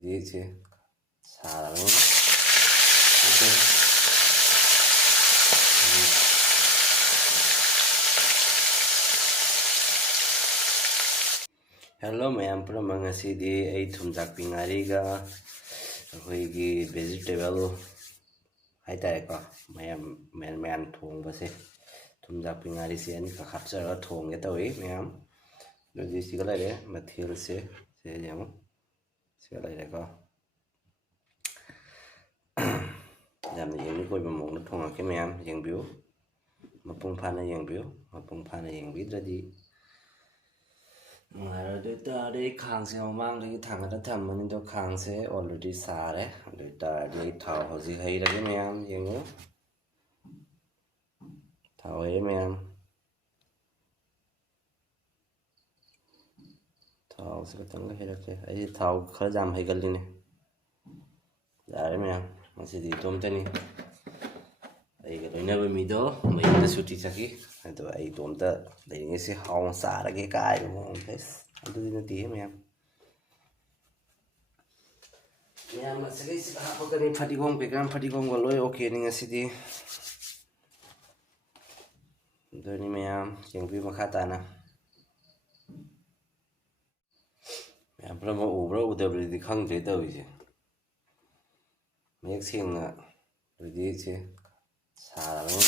Dice, sabe? Okay. Hello mayam puramang asidi ai thumjak pingariga ꯑꯩꯈꯣꯏꯒꯤ vegetable ꯍꯥꯏꯇꯥꯔꯦꯀꯣ ꯃꯌꯥꯝ ꯃꯌꯥꯝ ꯊꯣꯡꯕꯁꯦ ꯊꯨꯝꯖꯥꯛꯄꯤ ꯉꯥꯔꯤꯁꯦ ꯑꯅꯤꯈꯛ ꯍꯥꯞꯆꯔꯒ ꯊꯣꯡꯒꯦ ꯇꯧꯏ ꯃꯌꯥꯝ ꯑꯗꯨꯗꯤ ꯁꯤꯒ ꯂꯩꯔꯦ ꯃꯊꯦꯜꯁꯦ ꯁꯦ ꯌꯦꯡꯉꯣ ꯁꯤꯒ ꯂꯩꯔꯦꯀꯣ ꯌꯥꯝꯅ ꯌꯨꯅꯤꯛ ꯑꯣꯏꯕ ꯃꯑꯣꯡꯗ ꯊꯣꯡꯉꯛꯀꯦ ꯃꯌꯥꯝ ꯌꯦꯡꯕꯤꯌꯨ ꯃꯄꯨꯡ ꯐꯥꯅ ꯌꯦꯡꯕꯤꯌꯨ ꯃꯄꯨꯡ ꯐꯥꯅ ꯌꯦꯡꯕꯤꯗ꯭ꯔꯗꯤ ꯅꯨꯡꯉꯥꯏꯔꯣꯏ ꯇꯥꯔꯗꯤ ꯈꯥꯡꯁꯦ ꯃꯃꯥꯡꯗꯒꯤ ꯊꯥꯡꯒꯠꯂ ꯊꯝꯕꯅꯤ ꯑꯗꯣ ꯈꯥꯡꯁꯦ ꯑꯣꯜꯔꯦꯗꯤ ꯁꯥꯔꯦ ꯑꯗꯨ ꯑꯣꯏꯇꯥꯔꯗꯤ ꯑꯩ ꯊꯥꯎ ꯍꯧꯖꯤꯛ ꯍꯩꯔꯒꯦ ꯃꯌꯥꯝ ꯌꯦꯡꯉꯨ ꯊꯥꯎ ꯍꯩꯔꯦ ꯃꯌꯥꯝ ꯊꯥꯎꯁꯦ ꯈꯤꯇꯪꯒ ꯍꯩꯔꯛꯀꯦ ꯑꯩ ꯊꯥꯎ ꯈꯔ ꯌꯥꯝ ꯍꯩꯒꯜꯂꯤꯅꯦ ꯌꯥꯔꯦ ꯃꯌꯥꯝ ꯉꯁꯤꯗꯤ ꯏꯇꯣꯝꯇꯅꯤ ꯑꯩꯒ ꯂꯣꯏꯅꯕ ꯃꯤꯗꯣ ꯃꯌꯨꯝꯗ ꯁꯨꯇꯤ ꯆꯠꯈꯤ ꯑꯗꯣ ꯑꯩ ꯏꯇꯣꯝꯇ ꯂꯩꯔꯤꯉꯩꯁꯦ ꯍꯥꯎꯅ ꯆꯥꯔꯒꯦ ꯀꯥꯏꯕ ꯃꯑꯣꯡꯗ ꯑꯗꯨꯗꯤ ꯅꯠꯇꯦꯍꯦ ꯃꯌꯥꯝ ꯃꯌꯥꯝ ꯁꯤꯗꯩꯁꯤꯗ ꯍꯥꯞꯄꯛꯀꯅꯤ ꯐꯗꯤꯒꯣꯝ ꯀꯩꯀꯥ ꯐꯗꯤꯒꯣꯝꯒ ꯂꯣꯏ ꯑꯣꯀꯦꯅꯤ ꯉꯁꯤꯗꯤ ꯑꯗꯨꯅꯤ ꯃꯌꯥꯝ ꯌꯦꯡꯕꯤꯌꯨ ꯃꯈꯥ ꯇꯥꯅ ꯃꯌꯥꯝ ꯄꯨꯝꯅꯃꯛ ꯎꯕ꯭ꯔꯥ ꯎꯗꯕ꯭ꯔꯗꯤ ꯈꯪꯗ꯭ꯔꯦ ꯇꯧꯔꯤꯁꯦ ꯃꯌꯦꯛ ꯁꯦꯡꯅ ꯑꯗꯨꯗꯤ ꯁꯥꯔꯕꯅꯤ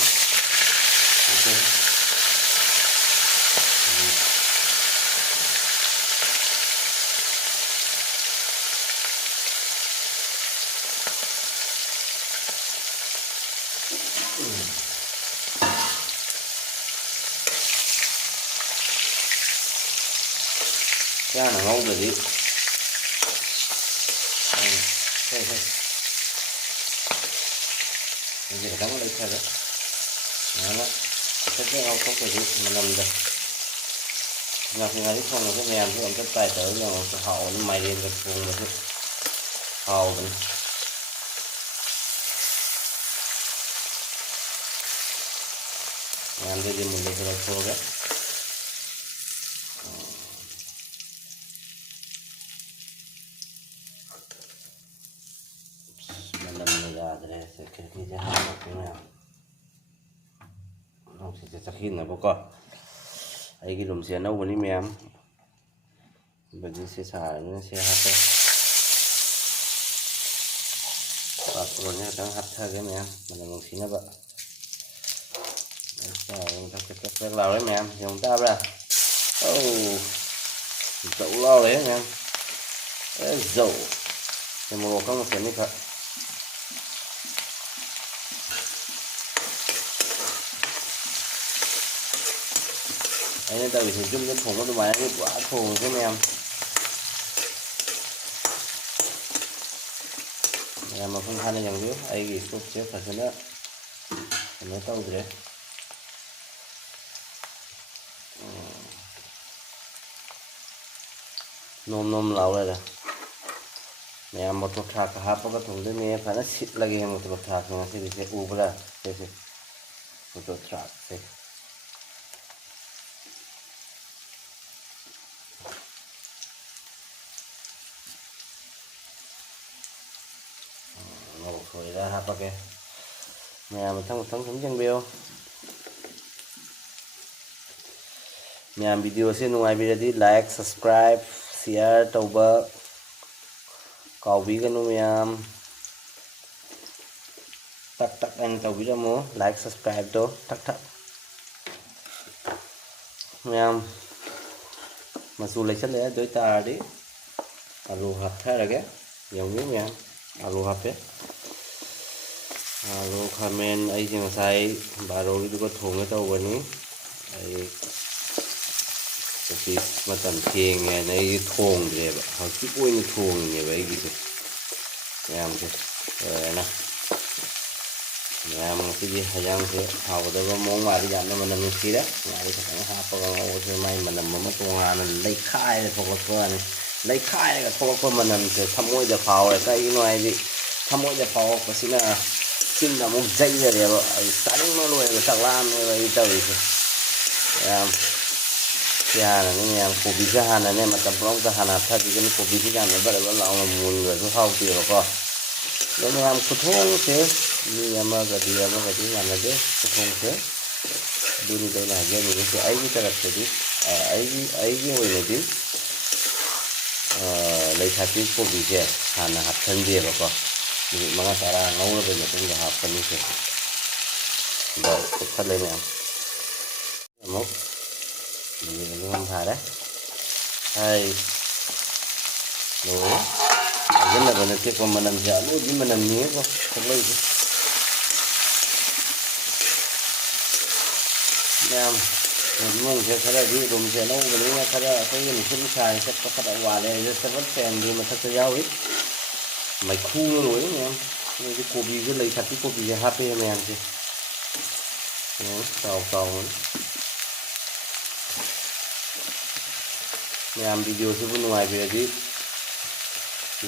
ꯆꯥꯅ ꯉꯧꯗ꯭ꯔꯗꯤ 이제 खत्म लेकर मैंने सबसे आउटपुट को भी मतलब ना फिर थोड़ा सा मैं आंटी अंदर ट्राई करो जो तो हाउ न माइलेज का थोड़ा मुझे हाउ बन मैं आंटी जी मुझे थोड़ा छोड़े मतलब मजा आ रहा है ऐसे खिड़की से हाथ रखते हैं ꯁꯤꯁꯦ ꯆꯥꯛꯈꯤꯅꯕꯀꯣ ꯑꯩꯒꯤ ꯔꯨꯝꯁꯦ ꯑꯅꯧꯕꯅꯤ ꯃꯌꯥꯝ ꯕꯖꯤꯁꯦ ꯁꯥꯔꯕꯅꯤꯅ ꯁꯤ ꯍꯥꯞꯄꯦ ꯄꯥꯁꯄꯣꯔꯠꯅꯦ ꯈꯤꯇꯪ ꯍꯥꯞꯊꯒꯦ ꯃꯌꯥꯝ ꯃꯅꯝ ꯅꯨꯡꯁꯤꯅꯕ ꯃꯊꯛꯇ ꯂꯥꯎꯔꯦ ꯃꯌꯥꯝ ꯌꯦꯡ ꯇꯥꯕ꯭ꯔꯥ ꯑꯧ ꯖꯧ ꯂꯥꯎꯔꯦ ꯃꯌꯥꯝ ꯖꯧ ꯃꯣꯔꯣꯛ ꯑꯃ ꯃꯆꯜꯅꯤ ꯈꯛ ꯑꯩꯅ ꯇꯧꯔꯤꯁꯦ ꯌꯨꯝꯗ ꯊꯣꯡꯕ ꯑꯗꯨꯃꯥꯏꯅ ꯄꯨꯔꯥ ꯊꯣꯡꯉꯁꯦ ꯃꯌꯥꯝ ꯃꯌꯥꯝ ꯃꯄꯨꯡ ꯐꯥꯅ ꯌꯦꯡꯕꯤꯌꯨ ꯑꯩꯒꯤ ꯏꯁꯇꯣꯞꯁꯦ ꯐꯖꯅ ꯀꯩꯅꯣ ꯇꯧꯗ꯭ꯔꯦ ꯅꯣꯝ ꯅꯣꯝ ꯂꯥꯎꯔꯒ ꯃꯌꯥꯝ ꯃꯣꯇꯣꯔ ꯊꯥꯛꯀ ꯍꯥꯞꯄꯒ ꯊꯣꯡꯗꯣꯏꯅꯦ ꯐꯖꯅ ꯁꯤꯠꯂꯒꯦ ꯃꯣꯇꯣꯔ ꯊꯥꯛꯁꯦ ꯉꯁꯤꯒꯤꯁꯦ ꯎꯕ꯭ꯔꯥ ꯁꯤꯁꯦ ꯃꯣꯇꯣꯔ ꯊꯥꯛꯁꯦ ꯃꯣꯔꯣꯛ ꯁꯣꯏꯔ ꯍꯥꯞꯄꯒꯦ ꯃꯌꯥꯝ ꯃꯊꯪ ꯃꯊꯪ ꯁꯨꯝ ꯌꯦꯡꯕꯤꯌꯨ ꯃꯌꯥꯝ ꯚꯤꯗꯤꯑꯣꯁꯦ ꯅꯨꯡꯉꯥꯏꯕꯤꯔꯗꯤ ꯂꯥꯏꯛ ꯁꯕꯁꯀ꯭ꯔꯥꯏꯕ ꯁꯤꯌꯥꯔ ꯇꯧꯕ ꯀꯥꯎꯕꯤꯒꯅꯨ ꯃꯌꯥꯝ ꯇꯛ ꯇꯛ ꯑꯩꯅ ꯇꯧꯕꯤꯔꯝꯃꯨ ꯂꯥꯏꯛ ꯁꯕꯁꯀ꯭ꯔꯥꯏꯕꯇꯣ ꯊꯛ ꯊꯛ ꯃꯌꯥꯝ ꯃꯆꯨ ꯂꯩꯁꯜꯂꯛꯑꯦ ꯑꯗꯨ ꯑꯣꯏꯇꯥꯔꯗꯤ ꯑꯂꯨ ꯍꯥꯞꯊꯔꯒꯦ ꯌꯦꯡꯕꯤꯌꯨ ꯃꯌꯥꯝ ꯑꯂꯨ ꯍꯥꯞꯄꯦ ꯑꯂꯨ ꯈꯥꯃꯦꯟ ꯑꯩꯁꯦ ꯉꯁꯥꯏ ꯕꯥꯔꯣꯒꯤꯗꯨꯒ ꯊꯣꯡꯒꯦ ꯇꯧꯕꯅꯤ ꯑꯩ ꯑꯣꯐꯤꯁ ꯃꯇꯝ ꯊꯦꯡꯉꯦꯅ ꯑꯩꯁꯦ ꯊꯣꯡꯗ꯭ꯔꯦꯕ ꯍꯧꯖꯤꯛ ꯑꯣꯏꯅ ꯊꯣꯡꯉꯤꯅꯦꯕ ꯑꯩꯒꯤꯁꯦ ꯃꯌꯥꯝꯁꯦ ꯂꯣꯏꯔꯦꯅ ꯃꯌꯥꯝ ꯉꯁꯤꯗꯤ ꯍꯩꯖꯥꯡꯁꯦ ꯍꯥꯎꯒꯗꯕ ꯃꯑꯣꯡ ꯃꯥꯜꯂꯤ ꯌꯥꯝꯅ ꯃꯅꯝ ꯅꯨꯡꯁꯤꯔꯦ ꯉꯥꯔꯤ ꯈꯤꯇꯪ ꯍꯥꯞꯄꯒ ꯉꯧꯕꯁꯦ ꯃꯥꯏ ꯃꯅꯝ ꯑꯃ ꯇꯣꯉꯥꯟꯅ ꯂꯩꯈꯥꯏꯔ ꯊꯣꯛꯂꯛꯄꯅꯤ ꯂꯩꯈꯥꯏꯔꯒ ꯊꯣꯛꯂꯛꯄ ꯃꯅꯝꯁꯦ ꯊꯃꯣꯏꯗ ꯐꯥꯎꯔꯦ ꯀꯩꯒꯤꯅꯣ ꯍꯥꯏꯗꯤ ꯊꯃꯣꯏꯗ ꯐꯥꯎꯔꯛꯄꯁꯤꯅ ꯆꯤꯟꯗ ꯑꯃꯨꯛ ꯖꯩꯔꯦꯕ ꯑꯩ ꯆꯥꯅꯤꯡꯕ ꯂꯣꯏꯔꯦꯕ ꯆꯥꯛ ꯂꯥꯝꯃꯦꯕ ꯑꯩ ꯇꯧꯔꯤꯁꯦ ꯌꯥꯝ ꯍꯥꯟꯅꯅꯦ ꯃꯌꯥꯝ ꯀꯣꯕꯤꯁꯦ ꯍꯥꯟꯅꯅꯦ ꯃꯇꯝ ꯄꯨꯝꯅꯃꯛꯇ ꯍꯥꯟꯅ ꯍꯥꯞꯊꯕꯤꯒꯅꯤ ꯀꯣꯕꯤꯁꯦ ꯌꯥꯝꯅ ꯕꯔꯕꯔ ꯂꯥꯎꯅ ꯃꯨꯟꯈ꯭ꯔꯁꯨ ꯍꯥꯎꯇꯦꯕꯀꯣ ꯑꯗꯣ ꯃꯌꯥꯝ ꯈꯨꯊꯣꯡꯁꯦ ꯃꯤ ꯑꯃꯒꯗꯤ ꯃꯥꯟꯅꯗꯦ ꯈꯨꯊꯣꯡꯁꯦ ꯑꯗꯨꯅꯤꯗ ꯑꯩꯅ ꯍꯥꯏꯖꯅꯤꯡꯉꯤꯁꯦ ꯑꯩꯒꯤ ꯇꯔꯐꯇꯗꯤ ꯑꯩꯒꯤ ꯑꯣꯏꯅꯗꯤ ꯂꯩꯁꯥꯕꯤ ꯀꯣꯕꯤꯁꯦ ꯍꯥꯟꯅ ꯍꯥꯞꯆꯟꯗꯦꯕꯀꯣ ꯃꯤꯅꯤꯠ 5-10 ꯉꯧꯔꯕ ꯃꯇꯨꯡꯗ ꯍꯥꯞꯄꯅꯤꯁꯦ ꯑꯗ ꯀꯨꯞꯁꯜꯂꯦ ꯃꯌꯥꯝ ꯑꯃꯨꯛ ꯃꯤꯅꯤꯠ 1 ꯐꯥꯔꯦ ꯂꯣꯏꯔꯦ ꯍꯥꯏꯖꯟꯅꯕ ꯅꯠꯇꯦꯀꯣ ꯃꯅꯝꯁꯦ ꯑꯂꯣꯏꯕꯤ ꯃꯅꯝꯅꯤꯀꯣ ꯊꯣꯛꯂꯛꯏꯁꯦ ꯃꯌꯥꯝ ꯏꯃꯨꯡꯁꯦ ꯈꯔꯗꯤ ꯔꯨꯝꯁꯦ ꯑꯅꯧꯕꯅꯤꯅ ꯈꯔ ꯑꯩꯈꯣꯏꯒꯤ ꯅꯨꯡꯁꯤꯠ ꯅꯨꯡꯁꯥꯁꯦ ꯆꯠꯄ ꯈꯔ ꯋꯥꯠꯂꯦ ꯑꯦꯗꯖꯁꯇꯦꯕꯜ ꯐꯦꯟꯒꯤ ꯃꯊꯛꯇ ꯌꯥꯎꯔꯤ ꯃꯩꯈꯨꯅ ꯂꯣꯏꯔꯦ ꯃꯌꯥꯝ ꯑꯗꯩꯗꯤ ꯀꯣꯕꯤꯁꯦ ꯂꯩꯁꯥꯕꯤ ꯀꯣꯕꯤꯁꯦ ꯍꯥꯞꯄꯦ ꯃꯌꯥꯝꯁꯦ ꯆꯥꯎꯅ ꯃꯌꯥꯝ ꯚꯤꯗꯤꯑꯣꯁꯤꯕꯨ ꯅꯨꯡꯉꯥꯏꯕꯤꯔꯗꯤ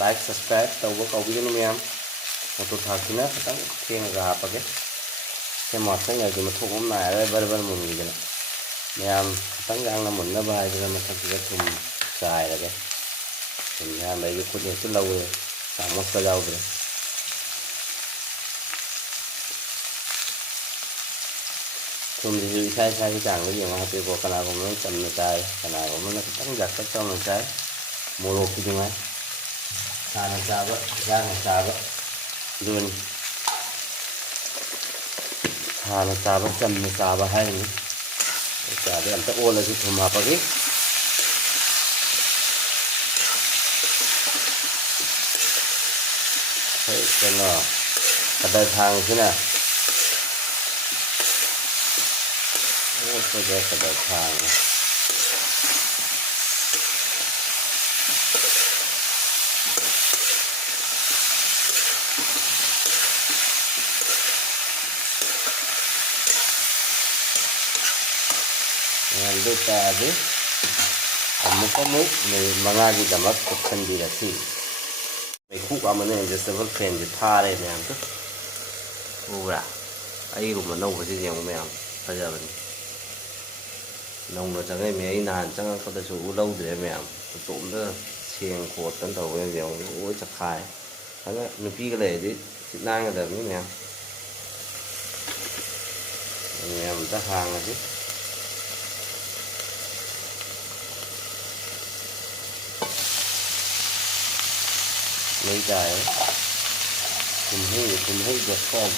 ꯂꯥꯏꯛ ꯁꯕꯁꯀ꯭ꯔꯥꯏꯕ ꯇꯧꯕ ꯀꯥꯎꯕꯤꯒꯅꯨ ꯃꯌꯥꯝ ꯃꯣꯇꯣꯔ ꯊꯥꯛꯁꯤꯅ ꯈꯤꯇꯪ ꯊꯦꯡꯉꯒ ꯍꯥꯞꯄꯒꯦ ꯁꯦ ꯉꯥꯛꯇꯪ ꯃꯊꯣꯛ ꯑꯃ ꯅꯥꯏꯔꯒ ꯕꯔꯕꯔ ꯃꯨꯟꯈꯤꯗꯅ ꯃꯌꯥꯝ ꯈꯤꯇꯪ ꯌꯥꯡꯅ ꯃꯨꯟꯅꯕ ꯍꯥꯏꯗꯅ ꯃꯊꯛꯁꯤꯗ ꯊꯨꯝ ꯆꯥꯏꯔꯒꯦ ꯊꯨꯝꯁꯦ ꯍꯥꯟꯅ ꯑꯩꯒꯤ ꯈꯨꯠ ꯍꯦꯛꯇ ꯂꯧꯋꯦ ꯆꯥꯃꯁꯀ ꯌꯥꯎꯗ꯭ꯔꯦ ꯊꯨꯝꯁꯤꯁꯨ ꯏꯁꯥꯒꯤ ꯆꯥꯡꯗ ꯌꯦꯡꯉ ꯍꯥꯞꯄꯤꯀꯣ ꯀꯅꯥꯒꯨꯝꯕꯅ ꯆꯝꯅ ꯆꯥꯏ ꯀꯅꯥꯒꯨꯝꯕꯅ ꯈꯤꯇꯪ ꯖꯥꯛꯇꯛ ꯇꯧꯅ ꯆꯥꯏ ꯃꯣꯔꯣꯛꯀꯤ ꯅꯨꯡꯉꯥꯏ ꯁꯥꯅ ꯆꯥꯕ ꯌꯥꯡꯅ ꯆꯥꯕ ꯑꯗꯨꯅꯤ ꯁꯥꯅ ꯆꯥꯕ ꯆꯝꯅ ꯆꯥꯕ ꯍꯥꯏꯔꯤꯅꯤ ꯆꯥꯕ ꯑꯝꯇ ꯑꯣꯜꯂꯁꯤ ꯊꯨꯝ ꯍꯥꯞꯄꯒꯤ ꯀꯩꯅꯣ ꯀꯗꯔ ꯊꯥꯡꯁꯤꯅ ꯑꯣꯠꯄꯗ ꯀꯗꯔ ꯊꯥꯡ ꯑꯗꯨ ꯇꯥꯔꯗꯤ ꯑꯃꯨꯛ ꯃꯤꯅꯤꯠ 5ꯒꯤꯗꯃꯛ ꯀꯨꯞꯁꯟꯕꯤꯔꯁꯤ ꯃꯩꯈꯨ ꯑꯃꯅ ꯑꯦꯗꯖꯁꯇꯦꯕꯜ ꯐꯦꯟꯁꯦ ꯊꯥꯔꯦ ꯃꯌꯥꯝꯁꯨ ꯎꯕ꯭ꯔꯥ ꯑꯩ ꯔꯨꯝ ꯑꯅꯧꯕꯁꯤ ꯌꯦꯡꯉꯨ ꯃꯌꯥꯝ ꯐꯖꯕꯅꯤ ꯅꯧꯅ ꯆꯪꯉꯛꯏꯃꯦ ꯑꯩ ꯅꯍꯥꯟ ꯆꯪꯉꯛꯄꯗꯁꯨ ꯂꯧꯗ꯭ꯔꯦ ꯃꯌꯥꯝ ꯇꯣꯝꯗ ꯁꯦꯡ ꯈꯣꯠꯇꯅ ꯇꯧꯕ ꯌꯦꯡꯉꯨ ꯂꯣꯏ ꯆꯈꯥꯏ ꯑꯗ ꯅꯨꯄꯤꯒ ꯂꯩꯔꯗꯤ ꯁꯤꯠ ꯅꯥꯟꯒꯗꯕꯅꯤ ꯃꯌꯥꯝ ꯑꯝꯇ ꯍꯥꯡꯉꯁꯤ ꯃꯩ ꯇꯥꯏ ꯀꯨꯝꯍꯩ.com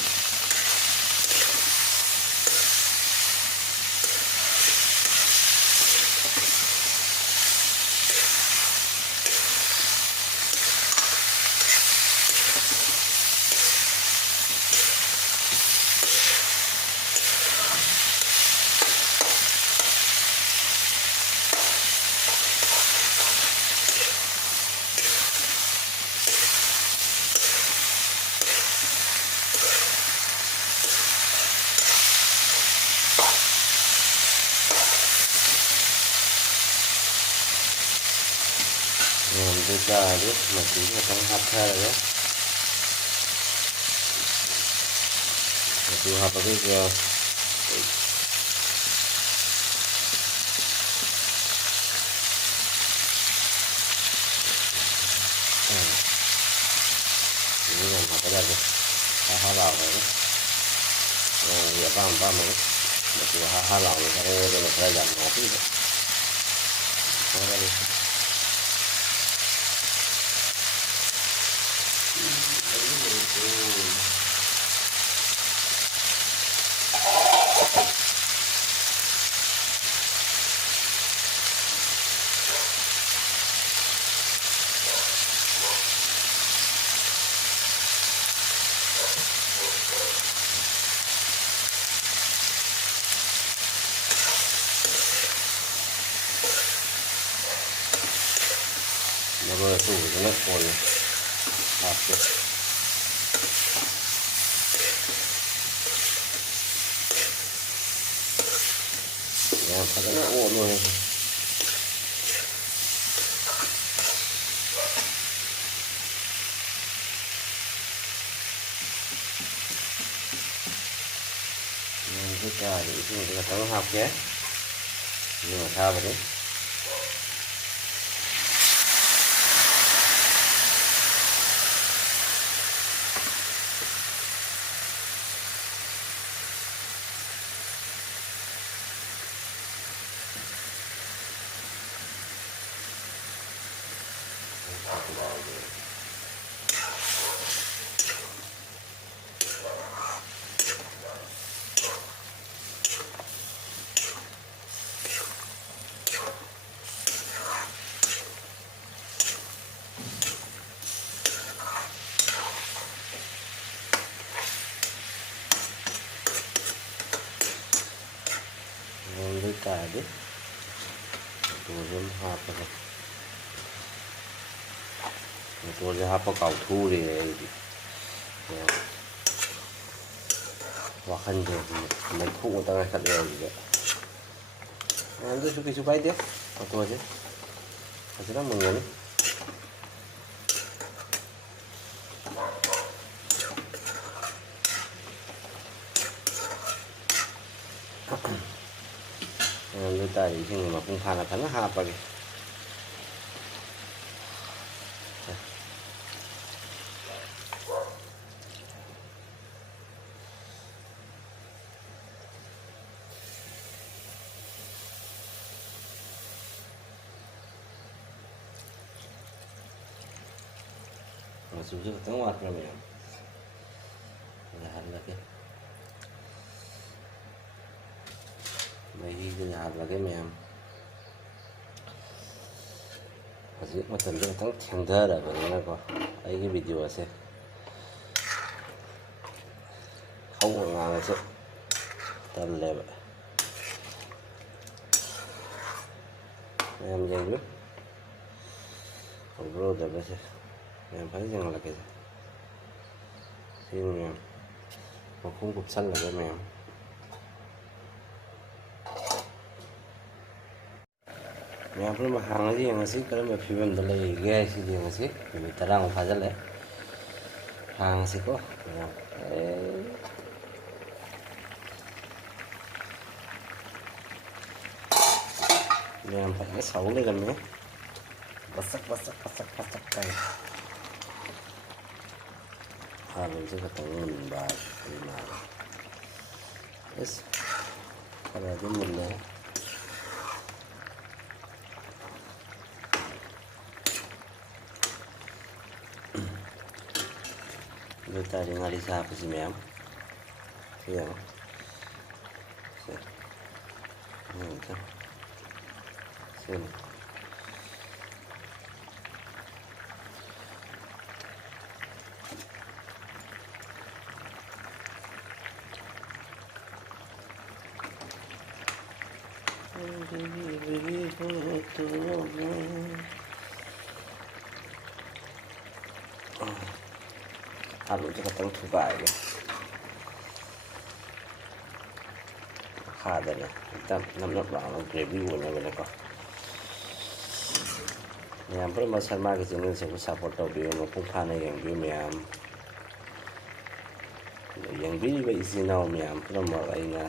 ꯑꯗꯨ ꯇꯥꯔꯗꯤ ꯃꯆꯨꯁꯦ ꯈꯤꯇꯪ ꯍꯥꯞꯊꯔꯒ ꯃꯆꯨ ꯍꯥꯞꯄꯒ 이거 바꿔야지. 하하라고 아빠는 그 하하라고 해가지고 그러지 않는 거 같은데. 이거를 또 우리는 꼴 맞게 그냥 파다가 오너해서 그러니까 이거 갖다가 할게 이거 사버려 ꯌꯥꯗꯦ ꯃꯣꯇꯣꯔꯁꯦ ꯑꯃ ꯍꯥꯞꯄꯒ ꯃꯣꯇꯣꯔꯁꯦ ꯍꯥꯞꯄ ꯀꯥꯎꯊꯣꯛꯎꯔꯦ ꯑꯩꯗꯤ ꯋꯥꯈꯟꯁꯦ ꯃꯩꯈꯨ ꯉꯥꯛꯇ ꯉꯥꯏꯈꯠꯂꯦ ꯑꯗꯨꯗ ꯑꯗꯨꯁꯨ ꯀꯩꯁꯨ ꯀꯥꯏꯗꯦ ꯃꯣꯇꯣꯔꯁꯦ ꯐꯖꯅ ꯃꯨꯟꯒꯅꯤ ꯑꯗꯨ ꯇꯥꯔꯤ ꯏꯁꯤꯡ ꯃꯄꯨꯡ ꯐꯥꯅ ꯐꯖꯅ ꯍꯥꯞꯄꯒꯦ ꯃꯆꯨꯁꯦ ꯈꯤꯇꯪ ꯋꯥꯠꯄ꯭ꯔ ꯃꯌꯥꯝ ꯌꯥꯍꯜꯂꯒꯦ ꯃꯍꯤꯁꯦ ꯌꯥꯍꯜꯂꯒꯦ ꯃꯌꯥꯝ ꯍꯧꯖꯤꯛ ꯃꯇꯝꯁꯦ ꯈꯤꯇꯪ ꯊꯦꯡꯊꯔꯕꯅꯤꯅꯀꯣ ꯑꯩꯒꯤ ꯚꯤꯗꯤꯑꯣꯁꯦ ꯍꯧꯅ ꯉꯥꯡꯉꯁꯨ ꯇꯜꯂꯦꯕ ꯃꯌꯥꯝ ꯌꯦꯡꯕꯤꯌꯨ ꯎꯕ꯭ꯔ ꯎꯗꯕ꯭ꯔꯁꯦ ꯃꯌꯥꯝ ꯐꯖꯅ ꯌꯦꯡꯍꯜꯂꯛꯀꯦꯁꯦ ꯁꯤꯅꯤ ꯃꯌꯥꯝ ꯃꯈꯨꯝ ꯀꯨꯞꯁꯜꯂꯒ ꯃꯌꯥꯝ ꯃꯌꯥꯝ ꯄꯨꯝꯅꯃꯛ ꯍꯥꯡꯉꯒ ꯌꯦꯡꯉꯁꯤ ꯀꯔꯝꯕ ꯐꯤꯕꯝꯗ ꯂꯩꯔꯤꯒꯦ ꯍꯥꯏꯁꯤ ꯌꯦꯡꯉꯁꯤ ꯃꯤꯅꯤꯠ 10ꯃꯨꯛ ꯐꯥꯖꯤꯜꯂꯦ ꯍꯥꯡꯉꯁꯤꯀꯣ ꯃꯌꯥꯝ ꯃꯌꯥꯝ ꯐꯖꯅ ꯁꯥꯎ ꯂꯩꯔꯝꯃꯦ ꯕꯁꯛ ꯕꯁꯛ ꯕꯁꯛ ꯕꯁꯛ ꯀꯥꯏ ꯑꯂꯨꯁꯦ ꯈꯛꯇꯪ ꯃꯨꯟꯕ ꯑꯩ ꯃꯥꯜꯂꯦ ꯑꯁ ꯈꯔ ꯑꯗꯨꯝ ꯃꯨꯜꯂꯦ ꯑꯗꯨ ꯑꯣꯏꯇꯥꯔꯗꯤ ꯉꯥꯔꯤꯁꯦ ꯍꯥꯞꯄꯁꯤ ꯃꯌꯥꯝ ꯁꯤ ꯌꯦꯡꯉꯣ ꯁꯤꯅꯤ 아lu도 같은 투바에게 하더니 일단 남남랑 그래비 오냐면은 ꯃꯌꯥꯝ ꯄꯨꯝꯅꯃꯛ ꯁꯔꯃꯥꯒꯤ ꯆꯦꯅꯦꯜꯁꯤꯕꯨ ꯁꯞꯄꯣꯔꯠ ꯇꯧꯕꯤꯌꯨ ꯃꯄꯨꯡ ꯐꯥꯅ ꯌꯦꯡꯕꯤꯌꯨ ꯃꯌꯥꯝ ꯌꯦꯡꯕꯤꯔꯤꯕ ꯏꯆꯤꯜ ꯏꯅꯥꯎ ꯃꯌꯥꯝ ꯄꯨꯝꯅꯃꯛ ꯑꯩꯅ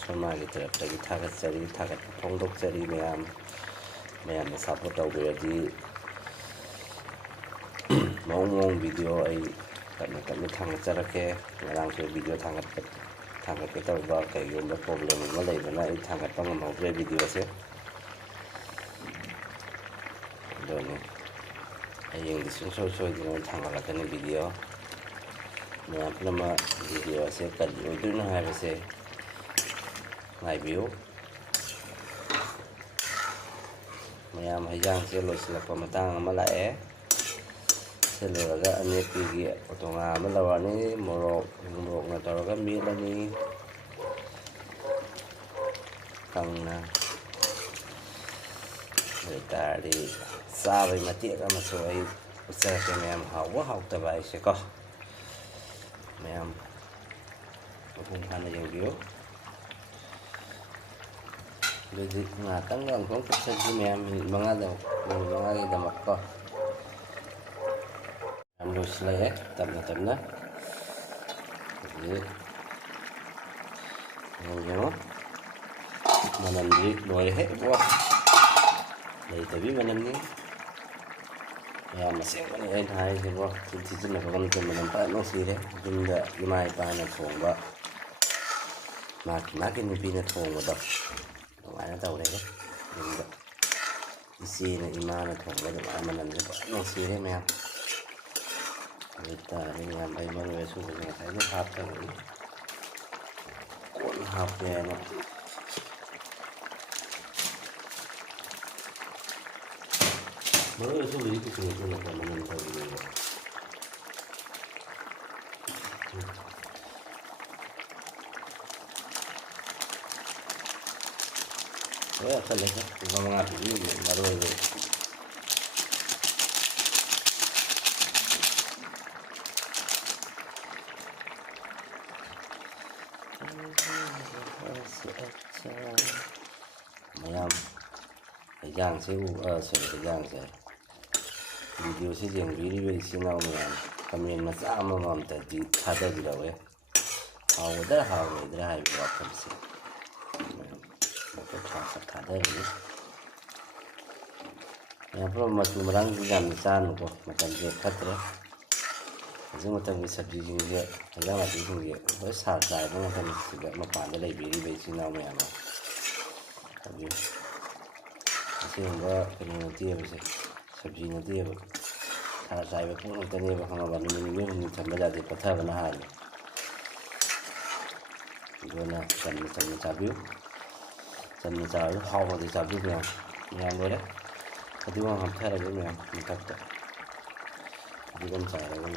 ꯁꯔꯃꯥꯒꯤ ꯇꯔꯞꯇꯒꯤ ꯊꯥꯒꯠꯆꯔꯤ ꯊꯥꯒꯠꯄ ꯐꯣꯡꯗꯣꯛꯆꯔꯤ ꯃꯌꯥꯝꯅ ꯁꯞꯄꯣꯔꯠ ꯇꯧꯕꯤꯔꯗꯤ ꯃꯑꯣꯡ ꯚꯤꯗꯤꯑꯣ ꯑꯩ ꯇꯞꯅ ꯇꯞꯅ ꯊꯥꯒꯠꯆꯔꯛꯀꯦ ꯉꯔꯥꯡꯁꯨ ꯚꯤꯗꯤꯑꯣ ꯊꯥꯒꯠꯀꯦ ꯇꯧꯕ ꯀꯩꯒꯨꯝꯕ ꯄ꯭ꯔꯣꯕ꯭ꯂꯦꯝ ꯑꯃ ꯂꯩꯕꯅ ꯑꯩ ꯊꯥꯒꯠꯄ ꯉꯝꯍꯧꯗ꯭ꯔꯦ ꯚꯤꯗꯤꯑꯣꯁꯦ ꯑꯗꯨꯅꯤ ꯍꯌꯦꯡꯗꯤ ꯁꯨꯡꯁꯣꯏ ꯁꯣꯏꯗꯅ ꯊꯥꯒꯠꯂꯛꯀꯅꯤ ꯚꯤꯗꯤꯑꯣ ꯃꯌꯥꯝ ꯄꯨꯝꯅꯃꯛ ꯚꯤꯗꯤꯑꯣ ꯑꯁꯦ ꯀꯔꯤ ꯑꯣꯏꯗꯣꯏꯅꯣ ꯍꯥꯏꯕꯁꯦ ꯉꯥꯏꯕꯤꯌꯨ ꯃꯌꯥꯝ ꯍꯩꯖꯥꯡꯁꯦ ꯂꯣꯏꯁꯤꯜꯂꯛꯄ ꯃꯇꯥꯡ ꯑꯃ ꯂꯥꯛꯑꯦ ꯁꯤ ꯂꯣꯏꯔꯒ ꯑꯃꯦꯠꯄꯤꯒꯤ ꯇꯣꯉꯥꯟ ꯑꯃ ꯂꯧꯔꯅꯤ ꯃꯣꯔꯣꯛꯅ ꯇꯧꯔꯒ ꯃꯦꯠꯂꯅꯤ ꯀꯪꯅ ꯑꯗꯨꯏꯇꯥꯔꯗꯤ ꯆꯥꯕꯩ ꯃꯇꯦꯛ ꯑꯃꯁꯨ ꯑꯩ ꯎꯠꯆꯔꯛꯀꯦ ꯃꯌꯥꯝ ꯍꯥꯎꯕ ꯍꯥꯎꯇꯕ ꯍꯥꯏꯁꯦꯀꯣ ꯃꯌꯥꯝ ꯃꯄꯨꯡ ꯐꯥꯅ ꯌꯦꯡꯕꯤꯌꯨ ꯑꯗꯨꯗꯤ ꯉꯥꯏꯍꯥꯛꯇꯪ ꯑꯃꯨꯛꯇꯪ ꯀꯨꯞꯁꯟꯁꯤ ꯃꯌꯥꯝ ꯃꯤꯅꯤꯠ 5ꯒꯤꯗꯃꯛꯀꯣ ꯌꯥꯝ ꯂꯣꯏꯁꯤꯜꯂꯛꯑꯦ ꯇꯞꯅ ꯇꯞꯅ ꯍꯧꯖꯤꯛ ꯌꯦꯡꯉꯣ ꯃꯅꯝꯗꯤ ꯂꯣꯏꯔꯦꯍꯦ ꯏꯕꯣ ꯂꯩꯇꯕꯤ ꯃꯅꯝꯅꯤ ꯃꯌꯥꯝ ꯑꯁꯦꯡꯕꯅꯤ ꯑꯩꯅ ꯍꯥꯏꯔꯤꯁꯤꯀꯣ ꯊꯤꯖꯤꯟꯅꯕ ꯅꯠꯇꯦ ꯃꯅꯝ ꯐꯖꯅ ꯅꯨꯡꯁꯤꯔꯦ ꯌꯨꯝꯗ ꯏꯃꯥ ꯏꯄꯥꯅ ꯊꯣꯡꯕ ꯃꯥꯒꯤ ꯅꯨꯄꯤꯅ ꯊꯣꯡꯕꯗꯣ ꯑꯗꯨꯃꯥꯏꯅ ꯇꯧꯔꯦꯍꯦ ꯌꯨꯝꯗ ꯏꯆꯦꯅ ꯏꯃꯥꯅ ꯊꯣꯡꯕ ꯑꯗꯨꯃꯥꯏꯅ ꯃꯅꯝꯁꯦ ꯐꯖꯅ ꯅꯨꯡꯁꯤꯔꯦ ꯃꯌꯥꯝ ꯑꯗꯨꯇꯥꯔꯗꯤ ꯃꯌꯥꯝ ꯑꯩ ꯃꯔꯣꯏ ꯑꯁꯨꯕꯁꯦ ꯉꯁꯥꯏꯗꯩ ꯍꯥꯞꯇꯕꯒꯤ ꯀꯣꯟꯅ ꯍꯥꯞꯀꯦ ꯍꯥꯏꯅ ꯃꯔꯣꯏ ꯑꯁꯨꯕꯁꯤ ꯀꯩꯁꯨ ꯅꯠꯇꯅꯀꯣ ꯃꯅꯝ ꯇꯧꯔꯤꯅꯦꯕ ꯆꯠꯂꯦ ꯃꯉꯥ ꯄꯤꯕꯤ ꯃꯔꯣꯏ ꯃꯌꯥꯝ ꯍꯩꯖꯥꯡꯁꯦ ꯍꯩꯖꯥꯡꯁꯦ ꯚꯤꯗꯤꯑꯣꯁꯤ ꯌꯦꯡꯕꯤꯔꯤꯕ ꯏꯆꯤꯟ ꯏꯅꯥꯎ ꯃꯌꯥꯝ ꯀꯃꯦꯟ ꯃꯆꯥ ꯑꯃꯃꯝꯇꯗꯤ ꯊꯥꯗꯕꯤꯔꯛꯑꯣ ꯍꯥꯎꯒꯗ꯭ꯔꯥ ꯍꯥꯎꯔꯣꯏꯗ꯭ꯔꯥ ꯍꯥꯏꯕ ꯋꯥꯐꯝꯁꯦ ꯃꯌꯥꯝ ꯊꯥꯗꯕꯤꯌꯨ ꯃꯌꯥꯝ ꯄꯨꯝꯅꯃꯛ ꯃꯆꯨ ꯃꯔꯥꯡꯁꯨ ꯌꯥꯝꯅ ꯆꯥꯅꯨꯀꯣ ꯃꯇꯝꯁꯦ ꯐꯠꯇ꯭ꯔꯦ ꯍꯧꯖꯤꯛ ꯃꯇꯝꯒꯤ ꯁꯕꯖꯤꯁꯤꯡꯁꯦ ꯍꯦꯟꯖꯥꯡ ꯅꯥꯄꯤꯁꯤꯡꯁꯦ ꯂꯣꯏ ꯁꯥꯔ ꯆꯥꯏꯕ ꯃꯇꯝꯁꯤꯗ ꯃꯄꯥꯟꯗ ꯂꯩꯕꯤꯔꯤꯕ ꯏꯆꯤꯟ ꯏꯅꯥꯎ ꯃꯌꯥꯝ ꯑꯃ ꯍꯥꯏꯕꯤꯌꯨ ꯑꯁꯤꯒꯨꯝꯕ ꯀꯩꯅꯣ ꯅꯠꯇꯦꯕꯁꯦ ꯁꯕꯖꯤ ꯅꯠꯇꯦꯕ ꯁꯥꯔ ꯆꯥꯏꯕ ꯄꯣꯠ ꯉꯥꯛꯇꯅꯦꯕ ꯈꯪꯉꯕ ꯅꯨꯃꯤꯠ ꯅꯤꯅꯤ ꯍꯨꯝꯅꯤ ꯊꯝꯕ ꯌꯥꯗꯦ ꯄꯠꯊꯕꯅ ꯍꯥꯜꯂꯦ ꯑꯗꯨꯅ ꯆꯝꯅ ꯆꯥꯕꯤꯌꯨ ꯆꯝꯅ ꯆꯥꯔꯁꯨ ꯍꯥꯎꯅꯗꯤ ꯆꯥꯕꯤꯌꯨ ꯃꯌꯥꯝ ꯂꯣꯏꯔꯦ ꯐꯗꯤꯒꯣꯝ ꯍꯥꯞꯊꯔꯒꯦ ꯃꯌꯥꯝ ꯃꯊꯛꯇ ꯐꯗꯤꯒꯣꯝ ꯆꯥꯏꯔꯒ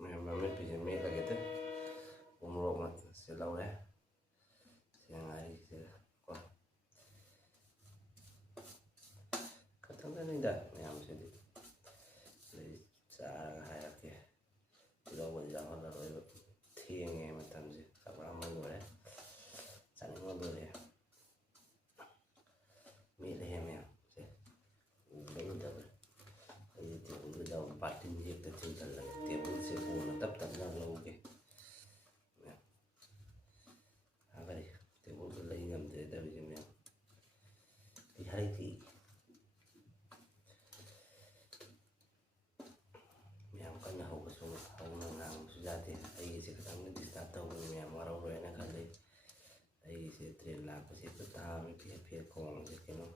ꯃꯌꯥꯝ ꯃꯃꯤꯠꯄꯤꯁꯦ ꯃꯦꯠꯂꯒꯦ ꯎꯃꯣꯔꯣꯛꯅ ꯂꯧꯔꯦ ꯉꯥꯔꯤꯁꯤꯗ ꯀꯣ ꯈꯛꯇꯪꯗꯅꯤꯗ ꯃꯌꯥꯝꯁꯤꯗꯤ ꯑꯗꯩ ꯆꯥꯔꯒ ꯍꯥꯏꯔꯛꯀꯦ ꯇꯤꯜꯍꯧꯒꯗꯤ ꯌꯥꯎꯍꯜꯂꯔꯣꯏꯕ ꯊꯦꯡꯉꯦ ꯃꯇꯝꯁꯦ ꯆꯥꯛ ꯂꯥꯝꯕ ꯂꯣꯏꯔꯦ ꯆꯥꯅꯤꯡꯕ ꯂꯣꯏꯔꯦ ꯃꯦꯠꯂꯦ ꯃꯌꯥꯝꯁꯦ ꯎꯗꯕ ꯑꯩ ꯇꯦꯕꯜꯗꯨꯗ ꯕꯥꯇꯤꯟ ꯍꯦꯛꯇ ꯊꯤꯡꯖꯤꯜꯂꯒ ꯇꯦꯕꯜꯁꯦ ꯀꯣꯟꯅ ꯇꯞ ꯇꯞꯅ ꯂꯧꯒꯦ ꯀꯔꯤ ꯇꯦꯕꯜꯗꯨ ꯂꯩ ꯉꯝꯗ꯭ꯔꯦ ꯇꯧꯔꯤꯁꯦ ꯃꯌꯥꯝ ꯑꯩ ꯍꯥꯏꯗꯤ ꯃꯌꯥꯝ ꯀꯟꯅ ꯍꯧꯅ ꯉꯥꯡꯕꯁꯨ ꯌꯥꯗꯦ ꯑꯩꯒꯤꯁꯦ ꯈꯤꯇꯪ ꯗꯤꯁꯇꯥꯔꯕ ꯇꯧꯕꯅꯤ ꯃꯌꯥꯝ ꯋꯥꯔꯧꯔꯣꯏꯅ ꯈꯜꯂꯤ ꯑꯩꯒꯤꯁꯦ ꯇ꯭ꯔꯦꯟ ꯂꯥꯛꯄꯁꯦ ꯍꯦꯛꯇ ꯇꯥꯕ ꯐꯦꯠ ꯐꯦꯠ ꯈꯣꯡꯁꯦ ꯀꯩꯅꯣ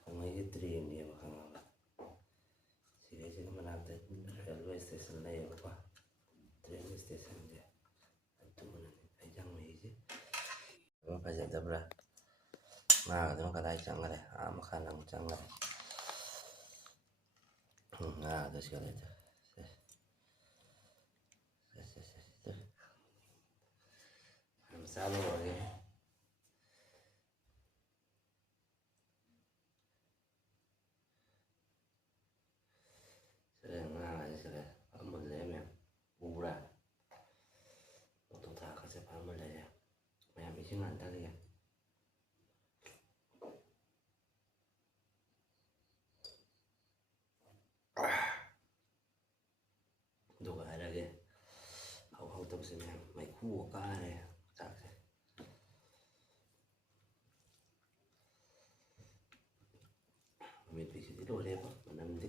ꯈꯣꯡꯉꯩꯁꯦ ꯇ꯭ꯔꯦꯟꯅꯦꯕ ꯈꯪꯉꯕ ꯁꯤꯒꯩꯁꯤꯒꯤ ꯃꯅꯥꯛꯇ ꯔꯦꯜꯋꯦ ꯏꯁꯇꯦꯁꯟ ꯂꯩꯌꯦꯕꯀꯣ ꯇ꯭ꯔꯦꯟ ꯏꯁꯇꯦꯁꯟꯁꯦ ꯑꯗꯨꯅꯅꯤ ꯍꯩꯖꯥꯡ ꯃꯍꯤꯁꯦ ꯐꯖꯗꯕ꯭ꯔꯥ ꯉꯥꯒꯗꯨꯅ ꯀꯗꯥꯏ ꯆꯪꯈꯔꯦ ꯃꯈꯥꯗ ꯑꯃꯨꯛ ꯆꯪꯈꯔꯦ ꯉꯥꯗꯣ ꯁꯤꯗ ꯌꯥꯝ ꯆꯥꯕ ꯂꯣꯏꯔꯦ ꯁꯤꯗ ꯉꯥꯒꯁꯦ ꯁꯤꯗ ꯐꯝꯃꯜꯂꯦ ꯃꯌꯥꯝ ꯎꯕ꯭ꯔꯥ ꯂꯧꯊꯣꯛ ꯊꯥꯛꯀꯁꯦ ꯐꯝꯃꯜꯂꯦ ꯃꯌꯥꯝ ꯏꯁꯤꯡ ꯍꯟꯊꯔꯤ게 ꯑꯗꯨꯒ ꯍꯥꯏꯔꯒꯦ ꯍꯧꯇꯕꯁꯦ ꯃꯌꯥꯝ ꯃꯩꯈꯨꯒ ꯀꯥꯔꯦ ꯆꯥꯛꯁꯦ ꯃꯦꯠꯄꯤꯁꯤꯗꯤ ꯂꯣꯏꯔꯦꯕ ꯃꯅꯝꯗꯤ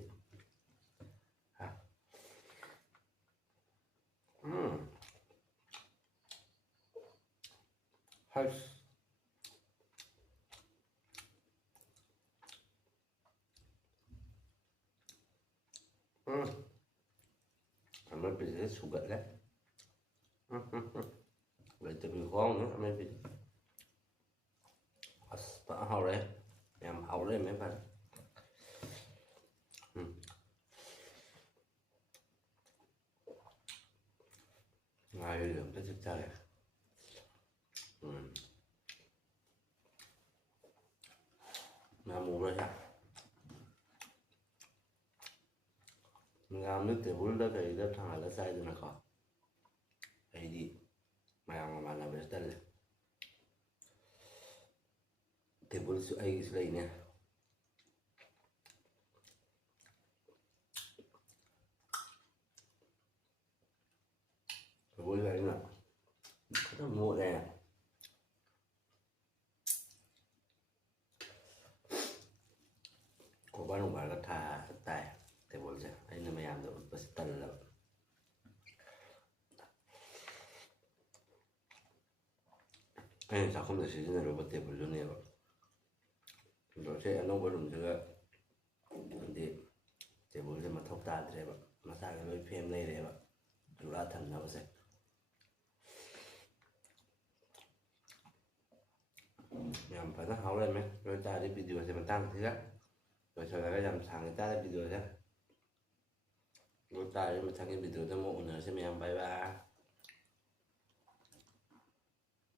ꯍꯁ ꯑꯃꯦꯠꯄꯤꯁꯦ ꯁꯨꯒꯠꯂꯦ ꯂꯩꯇꯕꯤ ꯈꯨꯍꯥꯎꯅꯤ ꯑꯃꯦꯠꯄꯤꯁꯦ ꯑꯁ ꯐꯖꯅ ꯍꯥꯎꯔꯦ ꯌꯥꯝ ꯍꯥꯎꯔꯦ ꯐꯔꯦ ꯉꯥꯏꯔꯦ ꯑꯝꯇ ꯆꯥꯔꯦ ꯃꯌꯥꯝ ꯎꯕ꯭ꯔꯥ ꯃꯌꯥꯝꯅ ꯇꯦꯕꯜꯗ ꯀꯩꯗ ꯊꯥꯡꯒꯠꯂ ꯆꯥꯏꯗꯅꯀꯣ ꯑꯩꯗꯤ ꯃꯌꯥꯝꯒ ꯃꯥꯟꯅꯕꯁꯤ ꯇꯜꯂꯦ ꯇꯦꯕꯜꯁꯨ ꯑꯩꯒꯤꯁꯨ ꯂꯩꯅꯦ ꯇꯦꯕꯜꯁꯦ ꯑꯩꯅ ꯈꯤꯇꯪ ꯃꯣꯠꯂꯦ ꯀꯣꯕꯔ ꯅꯨꯡꯕꯔꯒ ꯇꯥꯏ ꯇꯦꯕꯜꯁꯦ ꯑꯩꯅ ꯃꯌꯥꯝꯗ ꯎꯠꯄꯁꯦ ꯇꯜꯂꯕ ꯑꯩꯅ ꯆꯥꯛꯈꯨꯝꯗ ꯁꯤꯖꯤꯟꯅꯔꯨꯕ ꯇꯦꯕꯜꯗꯨꯅꯦꯕ ꯑꯗꯣ ꯁꯤ ꯑꯅꯧꯕ ꯔꯨꯝꯁꯤꯒ ꯍꯥꯏꯗꯤ ꯇꯦꯕꯜꯁꯦ ꯃꯊꯧ ꯇꯥꯗ꯭ꯔꯦꯕ ꯃꯁꯥꯒ ꯂꯣꯏ ꯐꯦꯝ ꯂꯩꯔꯦꯕ ꯆꯨꯔꯥ ꯊꯛꯅꯕꯁꯦ ꯌꯥꯝ ꯐꯖꯅ ꯍꯥꯎꯔꯝꯃꯦ ꯑꯗꯨ ꯇꯥꯔꯗꯤ ꯚꯤꯗꯤꯑꯣꯁꯦ ꯃꯇꯥꯡꯁꯤꯗ ꯂꯣꯏꯁꯤꯜꯂꯒ ꯌꯥꯝ ꯁꯥꯡꯅ ꯇꯥꯔꯦ ꯚꯤꯗꯤꯑꯣꯁꯦ ꯑꯗꯨ ꯇꯥꯔꯗꯤ ꯃꯊꯪꯒꯤ ꯚꯤꯗꯤꯑꯣꯗ ꯑꯃꯨꯛ ꯎꯅꯔꯁꯤ ꯃꯌꯥꯝ ꯕꯥꯏ ꯕꯥꯏ